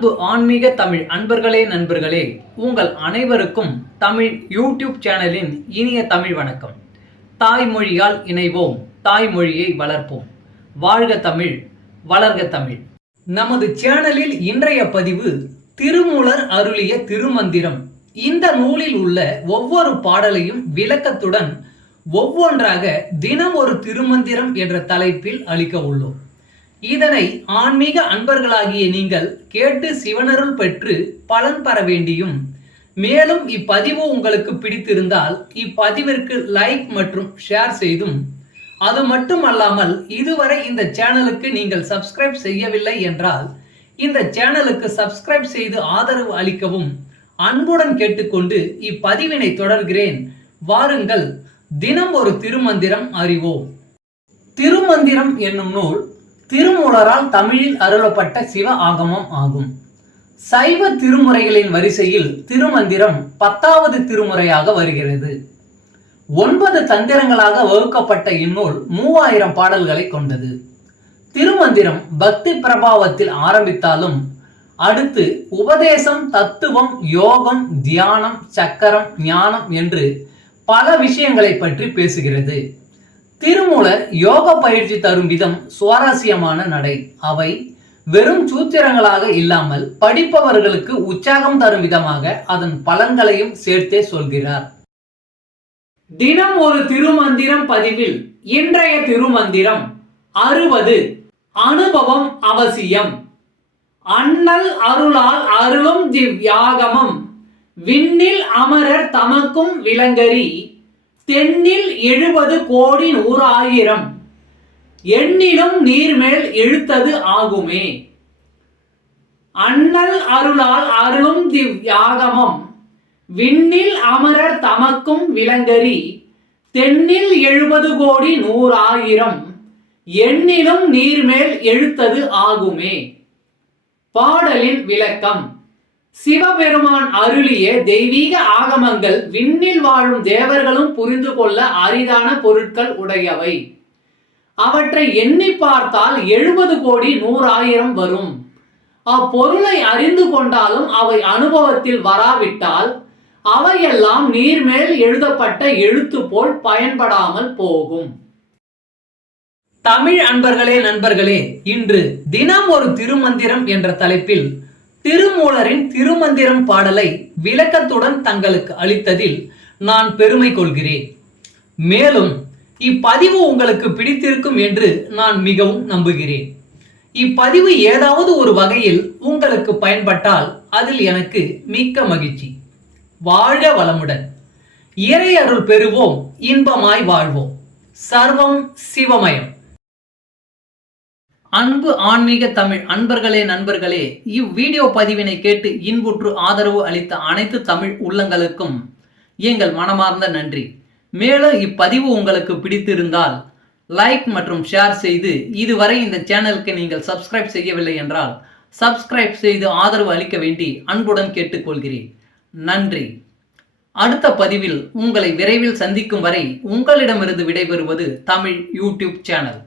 அன்பு ஆன்மீக தமிழ் அன்பர்களே நண்பர்களே, உங்கள் அனைவருக்கும் தமிழ் யூடியூப் சேனலின் இனிய தமிழ் வணக்கம். தாய்மொழியால் இணைவோம், தாய்மொழியை வளர்ப்போம். வாழ்க தமிழ், வளர்க தமிழ். நமது சேனலில் இன்றைய பதிவு திருமூலர் அருளிய திருமந்திரம். இந்த நூலில் உள்ள ஒவ்வொரு பாடலையும் விளக்கத்துடன் ஒவ்வொன்றாக தினம் ஒரு திருமந்திரம் என்ற தலைப்பில் அளிக்க உள்ளோம். இதனை ஆன்மீக அன்பர்களாகிய நீங்கள் கேட்டு சிவனருள் பெற்று பலன் பெற வேண்டியும், மேலும் இப்பதிவு உங்களுக்கு பிடித்திருந்தால் இப்பதிவிற்கு லைக் மற்றும் ஷேர் செய்தும், அது மட்டுமல்லாமல் இதுவரை இந்த சேனலுக்கு நீங்கள் சப்ஸ்கிரைப் செய்யவில்லை என்றால் இந்த சேனலுக்கு சப்ஸ்கிரைப் செய்து ஆதரவு அளிக்கவும் அன்புடன் கேட்டுக்கொண்டு இப்பதிவினை தொடர்கிறேன். வாருங்கள், தினம் ஒரு திருமந்திரம் அறிவோம். திருமந்திரம் என்னும் நூல் திருமூலரால் தமிழில் அருளப்பட்ட சிவ ஆகமம் ஆகும். சைவ திருமுறைகளின் வரிசையில் திருமந்திரம் 10வது திருமுறையாக வருகிறது. 9 தந்திரங்களாக வகுக்கப்பட்ட இந்நூல் 3000 பாடல்களை கொண்டது. திருமந்திரம் பக்தி பிரபாவத்தில் ஆரம்பித்தாலும் அடுத்து உபதேசம், தத்துவம், யோகம், தியானம், சக்கரம், ஞானம் என்று பல விஷயங்களை பற்றி பேசுகிறது. திருமூலர் யோக பயிற்சி தரும் விதம் சுவாரஸ்யமான நடை. அவை வெறும் சூத்திரங்களாக இல்லாமல் படிப்பவர்களுக்கு உற்சாகம் தரும் விதமாக அதன் பலன்களையும் சேர்த்தே சொல்கிறார். தினம் ஒரு திருமந்திரம் பதிவில் இன்றைய திருமந்திரம் 60. அனுபவம் அவசியம். அண்ணல் அருளால் அருளும் திவ்யாகமம், விண்ணில் அமரர் தமக்கும் விளங்கரி, தென்னில் 70 கோடி 100,000, எண்ணிலும் நீர்மேல் எழுத்தது ஆகுமே. அண்ணல் அருளால் அருளும் திவ்யாகமம், விண்ணில் அமரர் தமக்கும் விளங்கரி, தென்னில் 70 கோடி 100,000, எண்ணிலும் நீர்மேல் எழுத்தது ஆகுமே. பாடலின் விளக்கம். சிவபெருமான் அருளிய தெய்வீக ஆகமங்கள் விண்ணில் வாழும் தேவர்களும் புரிந்து கொள்ள அரிதான பொருட்கள் உடையவை. அவற்றை எண்ணி பார்த்தால் 70 கோடி 100,000 வரும். அப்பொருளை அறிந்து கொண்டாலும் அவை அனுபவத்தில் வராவிட்டால் அவையெல்லாம் நீர்மேல் எழுதப்பட்ட எழுத்து போல் பயன்படாமல் போகும். தமிழ் அன்பர்களே நண்பர்களே, இன்று தினம் ஒரு திருமந்திரம் என்ற தலைப்பில் திருமூலரின் திருமந்திரம் பாடலை விளக்கத்துடன் தங்களுக்கு அளித்ததில் நான் பெருமை கொள்கிறேன். மேலும் இப்பதிவு உங்களுக்கு பிடித்திருக்கும் என்று நான் மிகவும் நம்புகிறேன். இப்பதிவு ஏதாவது ஒரு வகையில் உங்களுக்கு பயன்பட்டால் அதில் எனக்கு மிக்க மகிழ்ச்சி. வாழ்க வளமுடன். இறை அருள் பெறுவோம், இன்பமாய் வாழ்வோம். சர்வம் சிவமயம். அன்பு ஆன்மீக தமிழ் அன்பர்களே நண்பர்களே, இவ்வீடியோ பதிவினை கேட்டு இன்புற்று ஆதரவு அளித்த அனைத்து தமிழ் உள்ளங்களுக்கும் எங்கள் மனமார்ந்த நன்றி. மேலும் இப்பதிவு உங்களுக்கு பிடித்திருந்தால் லைக் மற்றும் ஷேர் செய்து, இதுவரை இந்த சேனலுக்கு நீங்கள் சப்ஸ்கிரைப் செய்யவில்லை என்றால் சப்ஸ்கிரைப் செய்து ஆதரவு அளிக்க வேண்டி அன்புடன் கேட்டுக்கொள்கிறேன். நன்றி. அடுத்த பதிவில் உங்களை விரைவில் சந்திக்கும் வரை உங்களிடமிருந்து விடைபெறுவது தமிழ் யூடியூப் சேனல்.